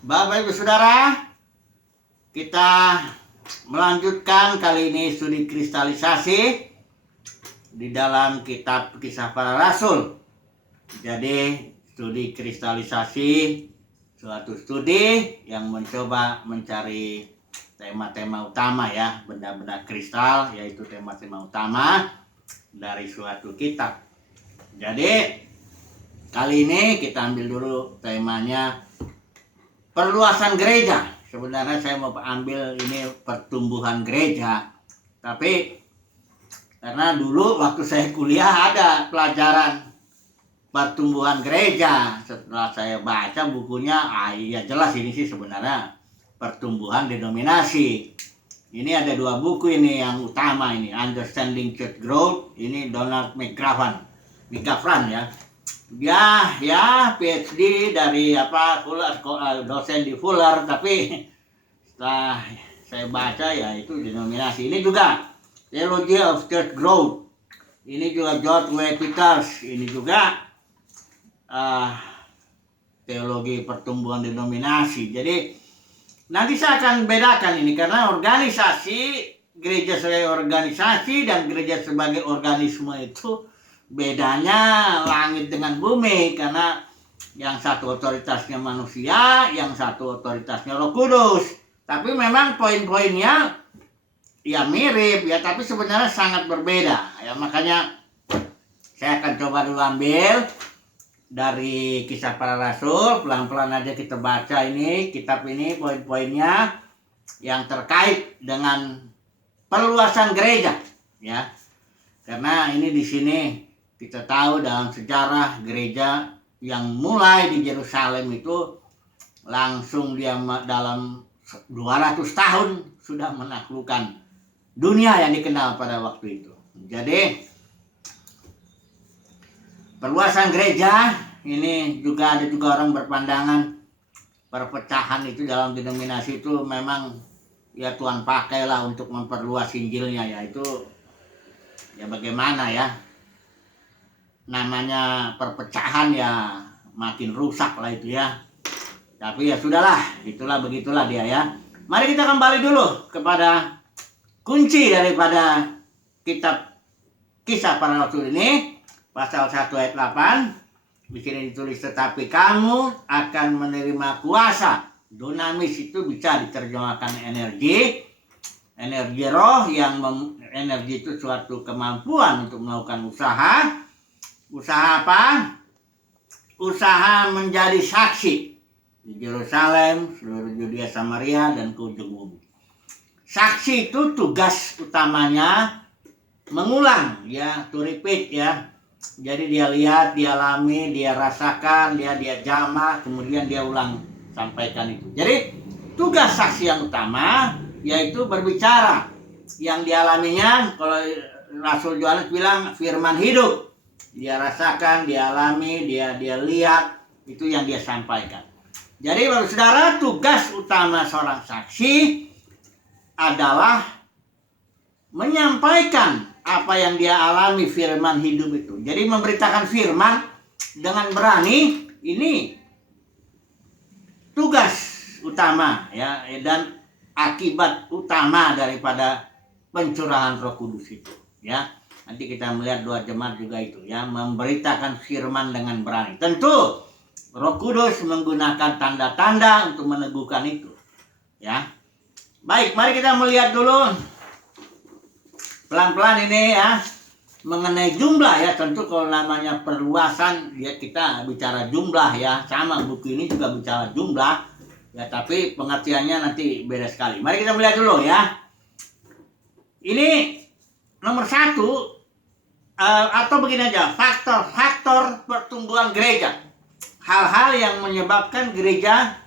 Bapak Ibu Saudara, kita melanjutkan kali ini studi kristalisasi di dalam kitab Kisah Para Rasul. Jadi studi kristalisasi suatu studi yang mencoba mencari tema-tema utama ya, benda-benda kristal, yaitu tema-tema utama dari suatu kitab. Jadi kali ini kita ambil dulu temanya perluasan gereja. Sebenarnya saya mau ambil ini pertumbuhan gereja, tapi karena dulu waktu saya kuliah ada pelajaran pertumbuhan gereja. Setelah saya baca bukunya, ya jelas ini sih sebenarnya pertumbuhan denominasi. Ini ada dua buku ini yang utama ini, Understanding Church Growth, ini Donald McGavran ya. Ya PhD dari Fuller, dosen di Fuller, tapi setelah saya baca ya itu denominasi. Ini juga Theology of Church Growth, ini juga George W. Peters, ini juga teologi pertumbuhan denominasi. Jadi nanti saya akan bedakan ini karena organisasi, gereja sebagai organisasi dan gereja sebagai organisme itu bedanya langit dengan bumi, karena yang satu otoritasnya manusia, yang satu otoritasnya Roh Kudus. Tapi memang poin-poinnya ya mirip ya, tapi sebenarnya sangat berbeda ya. Makanya saya akan coba dulu ambil dari Kisah Para Rasul, pelan-pelan aja kita baca ini kitab ini, poin-poinnya yang terkait dengan perluasan gereja ya. Karena ini di sini kita tahu dalam sejarah gereja yang mulai di Yerusalem itu langsung dia dalam 200 tahun sudah menaklukkan dunia yang dikenal pada waktu itu. Jadi perluasan gereja ini juga ada juga orang berpandangan perpecahan itu dalam denominasi itu memang ya Tuhan pakailah untuk memperluas Injilnya, yaitu ya bagaimana ya, namanya perpecahan ya makin rusak lah itu ya. Tapi ya sudahlah, itulah begitulah dia ya. Mari kita kembali dulu kepada kunci daripada kitab Kisah Para Rasul ini, pasal 1 ayat 8. Di sini ditulis, tetapi kamu akan menerima kuasa. Dunamis itu bisa diterjemahkan energi roh, yang energi itu suatu kemampuan untuk melakukan usaha. Usaha apa? Usaha menjadi saksi di Yerusalem, seluruh Yudea, Samaria, dan ke ujung bumi. Saksi itu tugas utamanya mengulang ya, to repeat ya. Jadi dia lihat, dia alami, dia rasakan, dia jamak, kemudian dia ulang sampaikan itu. Jadi tugas saksi yang utama yaitu berbicara. Yang dialaminya, kalau Rasul Yohanes bilang firman hidup. Dia rasakan, dia alami, dia lihat, itu yang dia sampaikan. Jadi Bapak Saudara, tugas utama seorang saksi adalah menyampaikan apa yang dia alami, firman hidup itu. Jadi memberitakan firman dengan berani, ini tugas utama ya, dan akibat utama daripada pencurahan Roh Kudus itu ya. Nanti kita melihat dua jemaat juga itu ya, memberitakan firman dengan berani. Tentu Roh Kudus menggunakan tanda-tanda untuk meneguhkan itu ya. Baik, mari kita melihat dulu pelan-pelan ini ya mengenai jumlah ya. Tentu kalau namanya perluasan ya kita bicara jumlah ya, sama buku ini juga bicara jumlah ya, tapi pengertiannya nanti beda sekali. Mari kita melihat dulu ya. Ini nomor 1, atau begini aja, faktor pertumbuhan gereja. Hal-hal yang menyebabkan gereja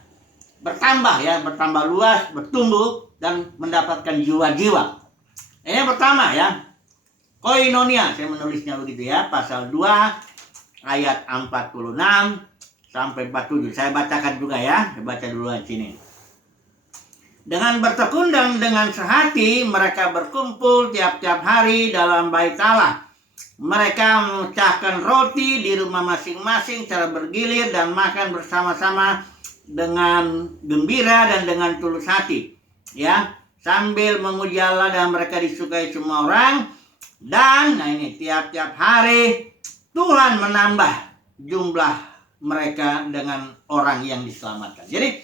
bertambah ya, bertambah luas, bertumbuh dan mendapatkan jiwa-jiwa. Ini yang pertama ya, koinonia. Saya menulisnya begitu ya, pasal 2 ayat 46 sampai 47. Saya bacakan juga ya, saya baca dulu di sini. Dengan bertekun dan dengan sehati mereka berkumpul tiap-tiap hari dalam bait Allah. Mereka memecahkan roti di rumah masing-masing secara bergilir dan makan bersama-sama dengan gembira dan dengan tulus hati, ya, sambil memuji Allah dan mereka disukai semua orang. Dan nah ini tiap-tiap hari Tuhan menambah jumlah mereka dengan orang yang diselamatkan. Jadi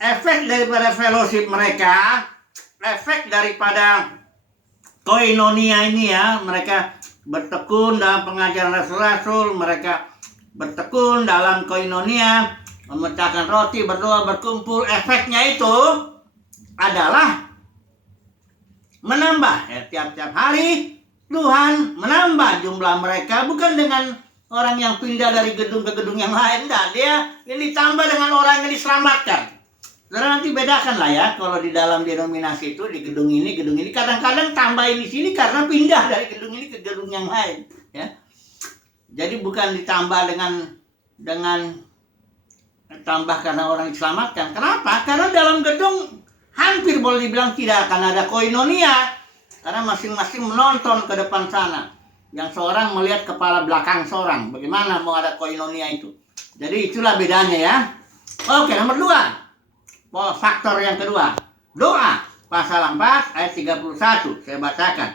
efek daripada fellowship mereka, efek daripada koinonia ini ya, mereka bertekun dalam pengajaran rasul-rasul, mereka bertekun dalam koinonia, memecahkan roti, berdoa, berkumpul. Efeknya itu adalah menambah ya, tiap-tiap hari Tuhan menambah jumlah mereka, bukan dengan orang yang pindah dari gedung ke gedung yang lain, enggak. Dia ini ditambah dengan orang yang diselamatkan. Saudara nanti bedakan lah ya, kalau di dalam denominasi itu di gedung ini kadang-kadang tambahin di sini karena pindah dari gedung ini ke gedung yang lain, ya. Jadi bukan ditambah dengan tambah karena orang diselamatkan. Kenapa? Karena dalam gedung hampir boleh dibilang tidak akan ada koinonia, karena masing-masing menonton ke depan sana. Yang seorang melihat kepala belakang seorang. Bagaimana mau ada koinonia itu? Jadi itulah bedanya ya. Oke, nomor 2. Faktor yang kedua, doa. Pasal 4 ayat 31 saya bacakan.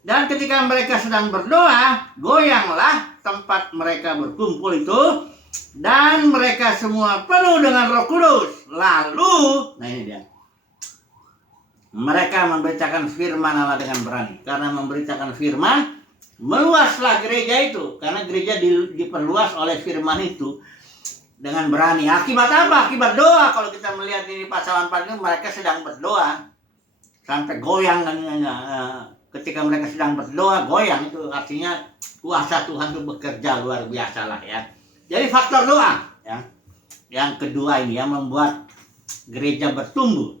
Dan ketika mereka sedang berdoa, goyanglah tempat mereka berkumpul itu, dan mereka semua penuh dengan Roh Kudus. Lalu, nah ini dia, mereka memberitakan firman Allah dengan berani. Karena memberitakan firman, meluaslah gereja itu. Karena gereja diperluas oleh firman itu dengan berani. Akibat apa? Akibat doa. Kalau kita melihat ini pasal 4 ini, mereka sedang berdoa sampai goyang. Ketika mereka sedang berdoa, goyang, itu artinya kuasa Tuhan itu bekerja luar biasa lah ya. Jadi faktor doa ya. Yang kedua ini yang membuat gereja bertumbuh.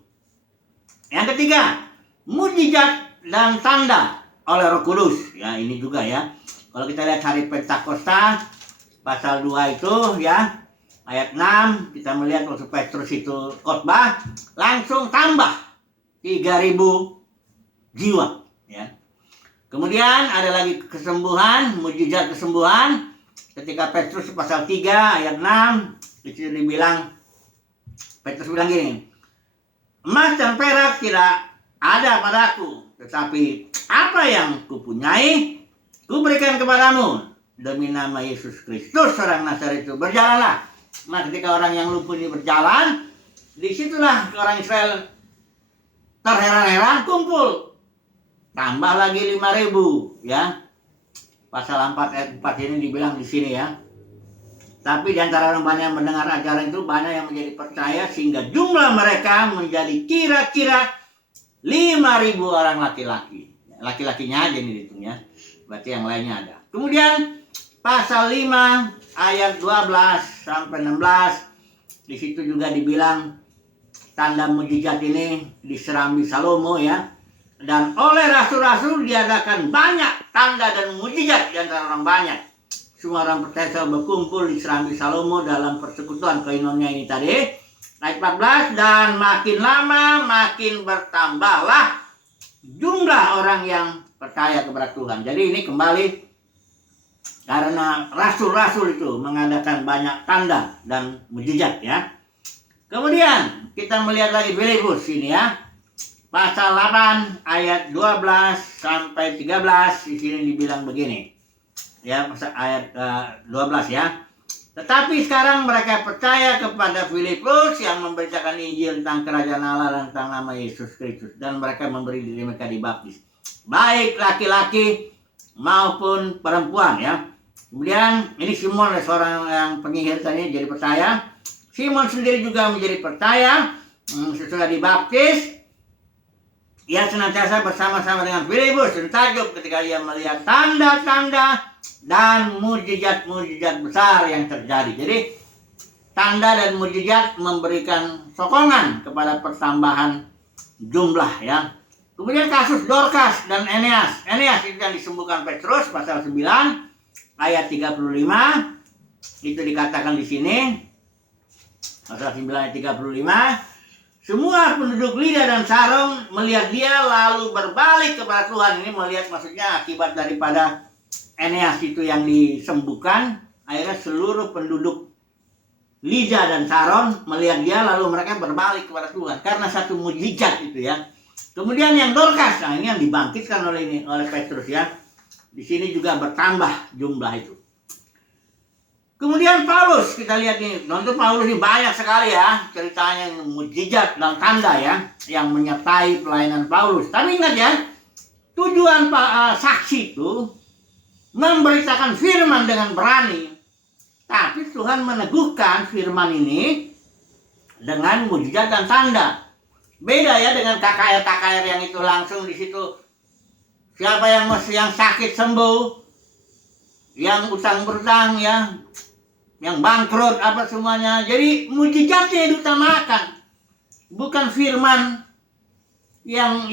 Yang ketiga, mujizat dan tanda oleh Roh Kudus. Ya, ini juga ya. Kalau kita lihat hari Pentakosta pasal 2 itu ya, ayat 6, kita melihat waktu Petrus itu khotbah, langsung tambah 3.000 jiwa ya. Kemudian ada lagi kesembuhan, mujizat kesembuhan. Ketika Petrus pasal 3 ayat 6, itu dibilang, Petrus bilang gini, emas dan perak tidak ada padaku, tetapi apa yang kupunyai kuberikan kepadamu. Demi nama Yesus Kristus orang Nazaret itu, berjalanlah. Nah, ketika orang yang lumpuh ini berjalan, disitulah orang Israel terheran-heran, kumpul. Tambah lagi 5.000 ya. Pasal 4 ayat 4 ini dibilang di sini ya. Tapi di antara orang banyak yang mendengar ajaran itu, banyak yang menjadi percaya, sehingga jumlah mereka menjadi kira-kira 5.000 orang laki-laki. Laki-lakinya aja ini dihitungnya. Berarti yang lainnya ada. Kemudian pasal 5 ayat 12 sampai 16, di situ juga dibilang tanda mujizat ini diserambi Salomo ya. Dan oleh rasul-rasul diadakan banyak tanda dan mujizat di antara orang banyak. Semua orang percaya berkumpul di serambi Salomo dalam persekutuan koinonia ini tadi. Ayat 14, dan makin lama makin bertambahlah jumlah orang yang percaya kepada Tuhan. Jadi ini kembali karena rasul-rasul itu mengadakan banyak tanda dan mujizat ya. Kemudian kita melihat lagi Filipus ini ya. Pasal 8 ayat 12 sampai 13, di sini dibilang begini. Ya, ayat 12 ya. Tetapi sekarang mereka percaya kepada Filipus yang memberitakan Injil tentang kerajaan Allah dan tentang nama Yesus Kristus, dan mereka memberi diri mereka dibaptis, baik laki-laki maupun perempuan ya. Kemudian ini Simon, seorang yang penyihir tadi, jadi percaya. Simon sendiri juga menjadi percaya, sesudah dibaptis. Ia senantiasa bersama-sama dengan Filipus dan takjub ketika ia melihat tanda-tanda dan mujizat-mujizat besar yang terjadi. Jadi tanda dan mujizat memberikan sokongan kepada pertambahan jumlah ya. Kemudian kasus Dorcas dan Eneas. Eneas itu yang disembuhkan Petrus pasal 9 ayat 35. Itu dikatakan di sini. Pasal 9 ayat 35. Semua penduduk Lida dan Saron melihat dia lalu berbalik kepada Tuhan. Ini melihat maksudnya akibat daripada Eneas itu yang disembuhkan. Akhirnya seluruh penduduk Liza dan Saron melihat dia, lalu mereka berbalik kepada Tuhan karena satu mukjizat itu ya. Kemudian yang Dorcas, nah ini yang dibangkitkan oleh Petrus ya. Di sini juga bertambah jumlah itu. Kemudian Paulus, kita lihat nih, nonton Paulus ini banyak sekali ya ceritanya, mukjizat dan tanda ya yang menyertai pelayanan Paulus. Tapi ingat ya, tujuan saksi itu memberitakan firman dengan berani. Tapi Tuhan meneguhkan firman ini dengan mukjizat dan tanda. Beda ya dengan KKR yang itu langsung di situ. Siapa yang sakit sembuh, yang utang berutang ya, yang bangkrut apa semuanya. Jadi mukjizatnya diutamakan, bukan firman yang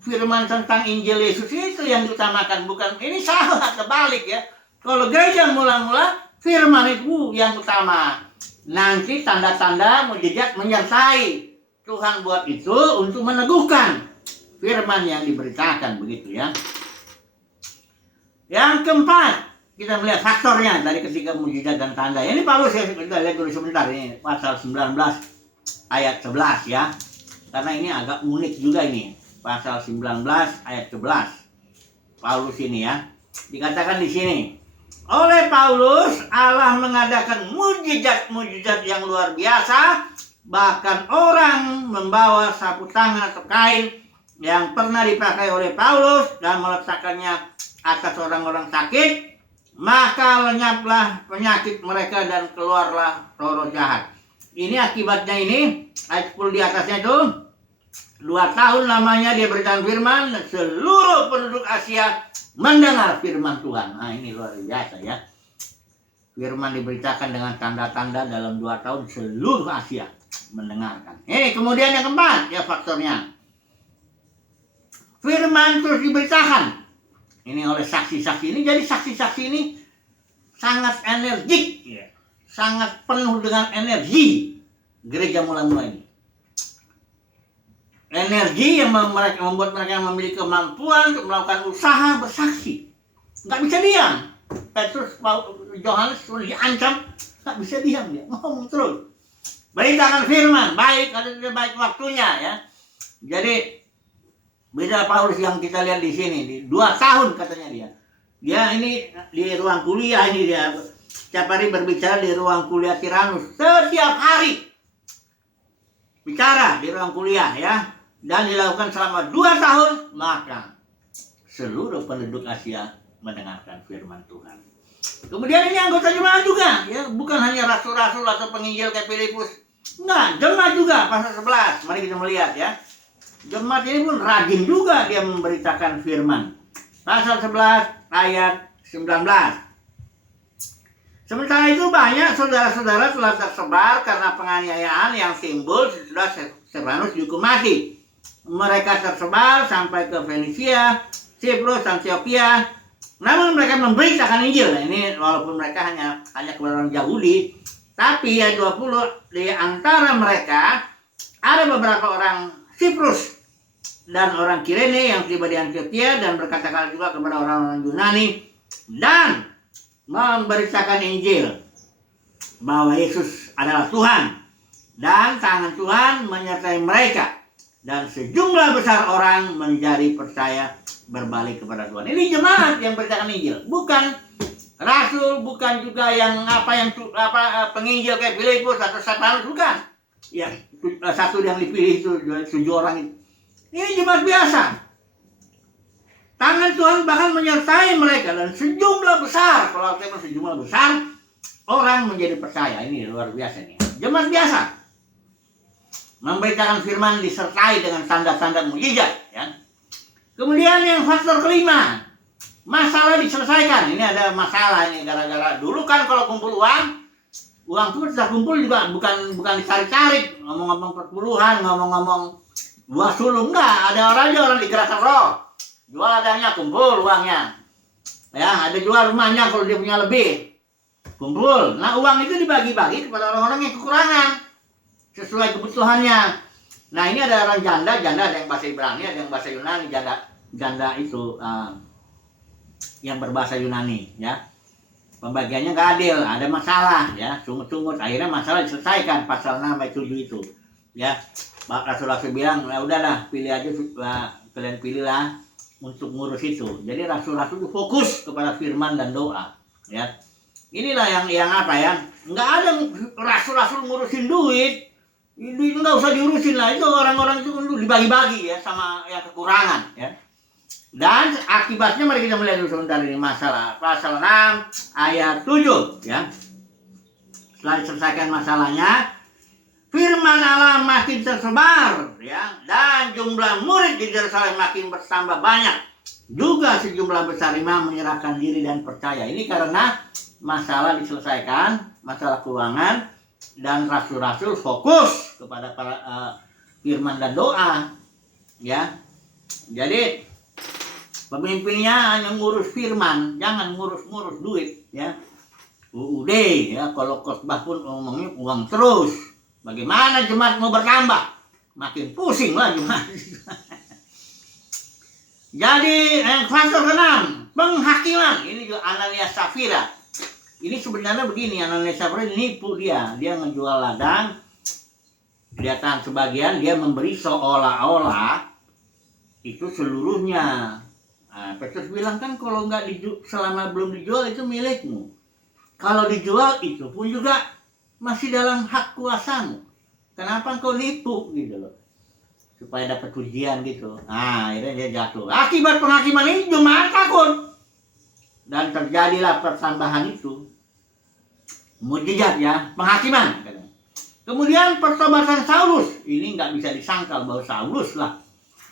firman tentang Injil Yesus itu yang diutamakan, bukan. Ini salah, kebalik ya. Kalau gereja mula-mula firman itu yang utama, nanti tanda-tanda mukjizat menyertai. Tuhan buat itu untuk meneguhkan firman yang diberitakan, begitu ya. Yang keempat, kita melihat faktornya dari ketiga mukjizat dan tanda. Ini Paulus ya, kita lihat dulu sebentar ini pasal 19 ayat 11 ya. Karena ini agak unik juga ini. Pasal 19 ayat 11. Paulus ini ya. Dikatakan di sini, oleh Paulus Allah mengadakan mukjizat-mukjizat yang luar biasa, bahkan orang membawa sapu tangan atau kain yang pernah dipakai oleh Paulus dan meletakkannya atas orang-orang sakit, maka lenyaplah penyakit mereka dan keluarlah roh-roh jahat. Ini akibatnya ini, ayat 10 di atasnya itu, 2 tahun lamanya dia beritakan firman, dan seluruh penduduk Asia mendengar firman Tuhan. Nah ini luar biasa ya. Firman diberitakan dengan tanda-tanda dalam 2 tahun seluruh Asia mendengarkan. Kemudian yang keempat ya faktornya. Firman terus diberitakan. Ini oleh saksi-saksi ini. Jadi saksi-saksi ini sangat energik ya. Sangat penuh dengan energi gereja mula-mula ini. Energi yang membuat mereka memiliki kemampuan untuk melakukan usaha bersaksi. Nggak bisa diam. Petrus, Yohanes sudah diancam, nggak bisa diam dia, ngomong terus. Beritakan firman, baik atau tidak baik waktunya ya. Jadi beda Paulus yang kita lihat di sini, di 2 tahun katanya dia. Dia ini di ruang kuliah ini dia. Setiap hari berbicara di ruang kuliah Tiranus. Setiap hari bicara di ruang kuliah ya. Dan dilakukan selama 2 tahun, maka seluruh penduduk Asia mendengarkan firman Tuhan. Kemudian ini anggota jemaat juga ya, bukan hanya rasul-rasul atau penginjil kayak Filipus. Enggak, jemaat juga pasal 11. Mari kita melihat ya. Jemaat ini pun rajin juga dia memberitakan firman. Pasal 11 ayat 19. Sementara itu banyak saudara-saudara telah tersebar karena penganiayaan yang timbul sesudah Stefanus dihukum mati. Mereka tersebar sampai ke Fenisia, Siprus, Antioquia. Namun mereka memberitakan Injil. Nah, ini walaupun mereka hanya kepada orang Yahudi, tapi ayat 20 di antara mereka ada beberapa orang Siprus dan orang Kirene yang tiba di Antioquia dan berkata-kata juga kepada orang-orang Yunani dan memberitakan Injil bahwa Yesus adalah Tuhan dan tangan Tuhan menyertai mereka dan sejumlah besar orang menjadi percaya berbalik kepada Tuhan. Ini jemaat yang beritakan Injil, bukan rasul, bukan juga yang penginjil kayak Filipus atau Stefanus, bukan. Ya, satu yang dipilih itu 7 orang itu. Ini jemaat biasa. Tangan Tuhan bahkan menyertai mereka dan sejumlah besar, kalau kita sejumlah besar orang menjadi percaya. Ini luar biasa nih. Jemaat biasa memberitakan firman disertai dengan tanda-tanda mukjizat ya. Kemudian yang faktor kelima, masalah diselesaikan. Ini ada masalah ini gara-gara dulu kan kalau kumpul uang itu sudah kumpul juga bukan dicari-cari, ngomong-ngomong perpuluhan, ngomong-ngomong buah sulung, enggak, ada orang digerakkan roh. Jual adanya kumpul uangnya. Ya, ada jual rumahnya kalau dia punya lebih. Kumpul. Nah, uang itu dibagi-bagi kepada orang-orang yang kekurangan sesuai kebutuhannya. Nah, ini ada orang janda ada yang bahasa Ibrani, ada yang bahasa Yunani. Janda itu yang berbahasa Yunani ya. pembagiannya nggak adil, ada masalah ya, sungut-sungut, akhirnya masalah diselesaikan pasal 6 ayat 7 itu ya. Rasul-rasul bilang, ya udahlah pilih aja, kalian pilihlah untuk ngurus itu. Jadi rasul-rasul itu fokus kepada firman dan doa ya. Inilah yang apa ya, nggak ada rasul-rasul ngurusin duit nggak usah diurusin lah, itu orang-orang itu dibagi-bagi ya sama yang kekurangan ya. Dan akibatnya mari kita melihat dulu sebentar ini masalah pasal 6 ayat 7 ya. Setelah diselesaikan masalahnya, firman Allah makin tersebar ya, dan jumlah murid di Yerusalem makin bertambah banyak. Juga sejumlah besar imam menyerahkan diri dan percaya. Ini karena masalah diselesaikan, masalah keuangan, dan rasul-rasul fokus kepada firman dan doa ya. Jadi pemimpinnya hanya ngurus firman, jangan ngurus duit ya. UUD ya, kalau khotbah pun ngomongnya uang terus. Bagaimana jemaat mau bertambah? Makin pusing lah jemaat. Jadi faktor ke-6, penghakiman. Ini juga Ananias Safira. Ini sebenarnya begini, Ananias Safira ini nipu dia ngejual ladang, dia tahan sebagian, dia memberi seolah-olah itu seluruhnya. Nah, Petrus bilang kan kalau nggak selama belum dijual itu milikmu. Kalau dijual itu pun juga masih dalam hak kuasamu. Kenapa engkau nipu gitu loh? Supaya dapat pujian gitu. Nah, akhirnya dia jatuh. Akibat penghakiman ini jemaat takut. Dan terjadilah pertambahan itu. Mujizat ya, penghakiman. Kemudian pertobatan Saulus. Ini nggak bisa disangkal bahwa Saulus lah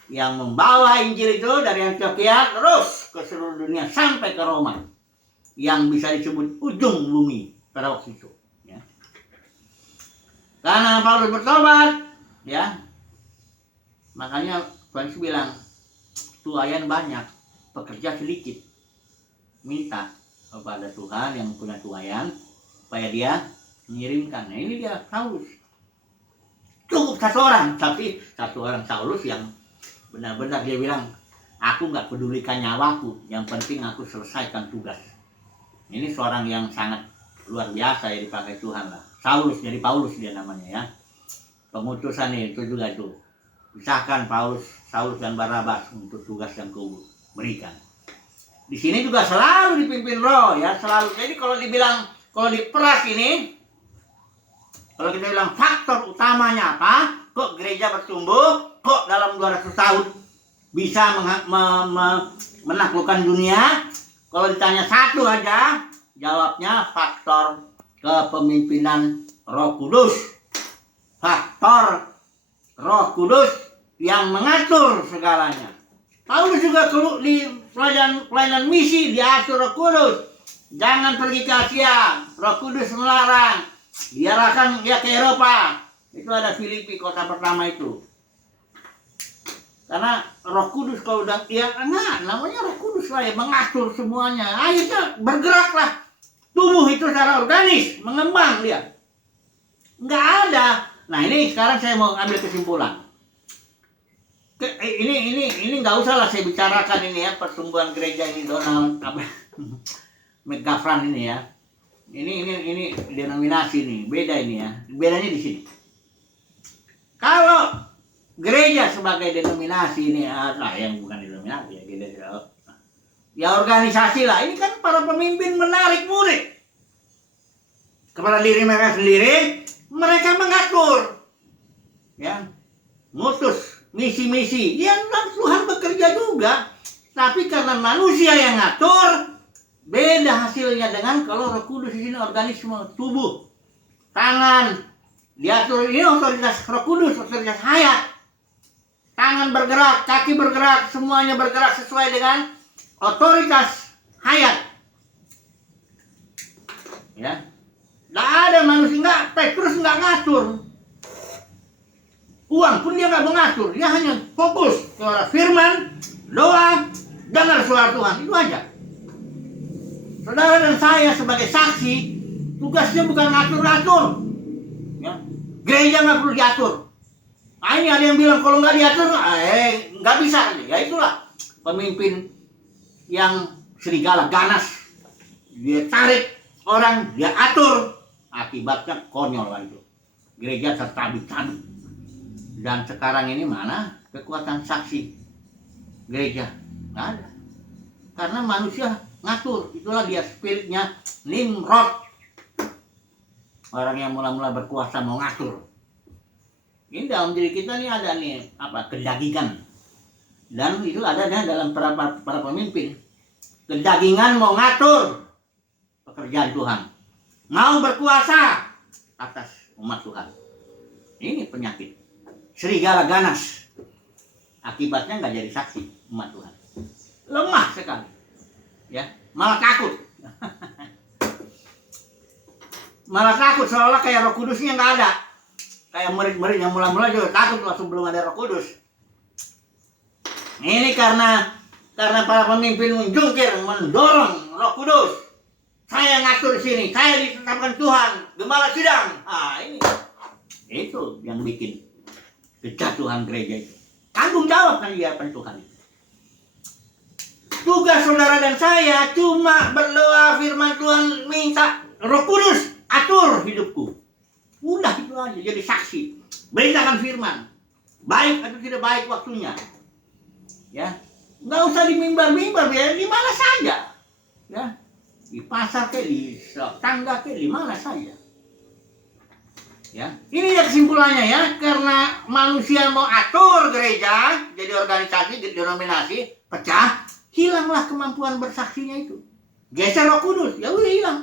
yang membawa Injil itu dari Antioquia terus ke seluruh dunia sampai ke Roma, yang bisa disebut ujung bumi pada waktu itu ya. Karena Paulus bertobat ya, makanya Tuhan bilang tuayan banyak, pekerja sedikit. Minta kepada Tuhan yang punya tuayan supaya dia mengirimkan. Nah, ini dia Saulus. Cukup satu orang, tapi satu orang Saulus yang benar-benar dia bilang, aku nggak pedulikan nyawaku, yang penting aku selesaikan tugas. Ini seorang yang sangat luar biasa ya, dipakai Tuhan lah. Saulus, jadi Paulus dia namanya ya. Pengutusan itu juga itu. Pisahkan Saulus dan Barnabas untuk tugas yang kau berikan. Di sini juga selalu dipimpin Roh ya, selalu. Jadi kalau diperas ini, kalau kita bilang faktor utamanya apa? Kok gereja bertumbuh? Kok dalam 200 tahun bisa menaklukkan dunia? Kalau ditanya satu aja, jawabnya faktor kepemimpinan Roh Kudus. Faktor Roh Kudus yang mengatur segalanya. Paulus juga di pelayanan misi diatur Roh Kudus. Jangan pergi ke Asia, Roh Kudus melarang. Diarahkan dia ke Eropa. Itu ada Filipi, kota pertama itu. Karena Roh Kudus kalau udah namanya Roh Kudus lah yang mengatur semuanya. Akhirnya bergeraklah tubuh itu secara organis, mengembang dia. Nggak ada. Nah, ini sekarang saya mau ambil kesimpulan. Ini nggak usah lah saya bicarakan ini ya, pertumbuhan gereja ini Donald McGavran ini ya. Ini denominasi nih, beda ini ya. Bedanya di sini. Kalau gereja sebagai denominasi ini, yang bukan denominasi ya organisasi lah. Ini kan para pemimpin menarik murid kepada diri mereka sendiri, mereka mengatur, ya, ngutus misi-misi. Ya Tuhan bekerja juga, tapi karena manusia yang ngatur, beda hasilnya dengan kalau Roh Kudus di sini organisme tubuh, tangan diatur. Ini otoritas Roh Kudus, otoritas hayat. Tangan bergerak, kaki bergerak, semuanya bergerak sesuai dengan otoritas hayat. Ya, nggak ada manusia, Petrus nggak ngatur. Uang pun dia nggak mengatur, dia hanya fokus kepada firman, doa, dengar suara Tuhan, itu aja. Saudara dan saya sebagai saksi, tugasnya bukan ngatur-ngatur. Ya, gereja nggak perlu diatur. Nah, ini ada yang bilang kalau nggak diatur, nggak bisa. Ya itulah pemimpin yang serigala, ganas. Dia tarik orang dia atur, akibatnya konyol lah itu. Gereja tertabik-tabik. Dan sekarang ini mana kekuatan saksi gereja? Nggak ada. Karena manusia ngatur, itulah dia spiritnya Nimrod. Orang yang mula-mula berkuasa mau ngatur. Ini dalam diri kita nih ada nih apa kedagingan. Dan itu ada dalam para pemimpin. Kedagingan mau ngatur pekerjaan Tuhan. Mau berkuasa atas umat Tuhan. Ini penyakit. Serigala ganas. Akibatnya nggak jadi saksi umat Tuhan. Lemah sekali. Ya, malah takut. Malah takut seolah kayak Roh Kudusnya nggak ada. Kayak murid-murid yang mula-mula juga takut waktu belum ada Roh Kudus. Ini karena para pemimpin menjungkir, mendorong Roh Kudus. Saya ngatur di sini, saya ditetapkan Tuhan, gembala sidang. Ini itu yang bikin kejatuhan gereja itu. Tanggung jawab kan di hadapan Tuhan itu. Tugas saudara dan saya cuma berdoa firman Tuhan, minta Roh Kudus atur hidupku. Udah itu aja, jadi saksi. Beritakan firman. Baik atau tidak baik waktunya. Ya, nggak usah di mimbar-mimbar, ya di mana saja. Ya, di pasar ke, di tangga ke, di mana saja. Ya, ini ya kesimpulannya ya, karena manusia mau atur gereja, jadi organisasi, denominasi, pecah, hilanglah kemampuan bersaksinya itu. Geser Roh Kudus, ya udah hilang.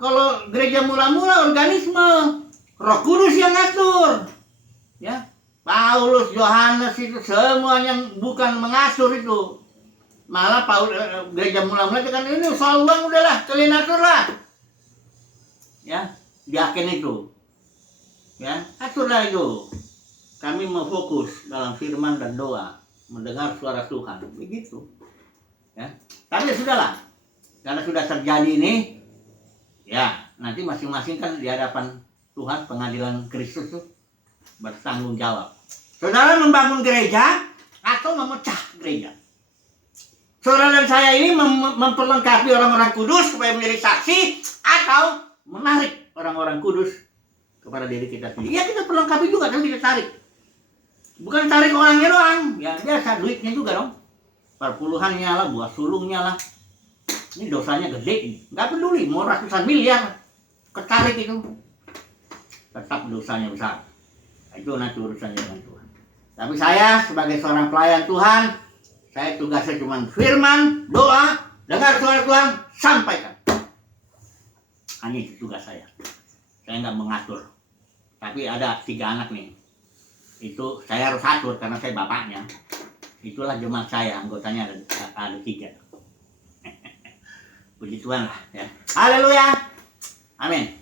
Kalau gereja mula-mula organisme, Roh Kudus yang ngatur. Ya, Paulus, Yohanes itu semuanya bukan mengatur itu. Malah gereja mula-mula itu kan ini soal uang udahlah, kalian atur lah. Ya, yakin itu. Ya, aturlah itu. Kami mau fokus dalam firman dan doa, mendengar suara Tuhan, begitu. Ya, tapi sudahlah, karena sudah terjadi ini, ya nanti masing-masing kan di hadapan Tuhan pengadilan Kristus itu bertanggung jawab. Saudara membangun gereja atau memecah gereja. Saudara dan saya ini memperlengkapi orang-orang kudus supaya menjadi saksi atau menarik orang-orang kudus kepada diri kita sendiri. Ya kita perlengkapi juga, tapi kita tarik. Bukan tarik orangnya doang, ya biasa duitnya juga dong. Perpuluhannya lah, buah sulungnya lah. Ini dosanya gede ini. Nggak peduli, mau ratusan miliar ketarik itu. Tetap dosanya besar. Itu nanti urusannya dengan Tuhan. Tapi saya sebagai seorang pelayan Tuhan, saya tugasnya cuma firman, doa, dengar suara Tuhan, sampaikan. Hanya itu tugas saya. Saya nggak mengatur. Tapi ada 3 anak nih. Itu saya harus atur karena saya bapaknya. Itulah jemaat saya, anggotanya ada 3. Puji Tuhan lah ya. Haleluya. Amin.